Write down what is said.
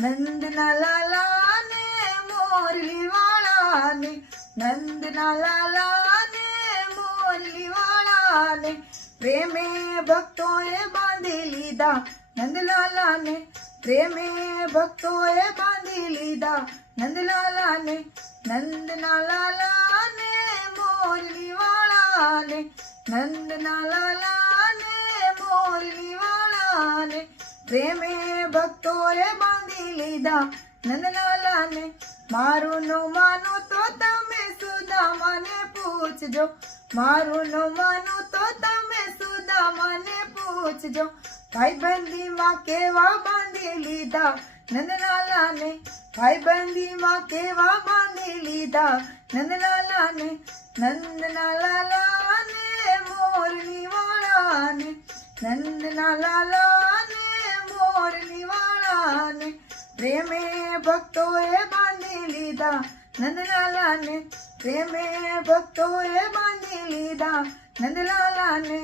નંદના લાલા ને મોરલી વાળા ને, નંદના લાલા ને મોરલી વાળા ને, પ્રેમે ભક્તોએ બાંધી લીધા નંદલાલા ને, પ્રેમે ભક્તોએ બાંધી લીધા નંદલાલા ને, નંદના લાલા ને મોરલી વાળા ને, નંદના લાલા ને મોરલી વાળા ને, પ્રેમે ભક્તોએ બાંધી લીધા નંદલાલા ને. મારું ન માનો તો તમે સુદામાને પૂછજો, મારું ન માનો તો તમે સુદામાને પૂછજો, ભાઈબંધીમાં કેવા બાંધી લીધા નંદલાલા ને, ભાઈબંધીમાં કેવા બાંધી લીધા નંદલાલા ને, નંદના લાલા ને મોરલી વાળા ને, નંદના લાલા ને મોરલી વાળા ને, પ્રેમે ભક્તોએ બાંધી લીધા નંદલાલા ને, પ્રેમે ભક્તોએ બાંધી લીધા નંદલાલા ને.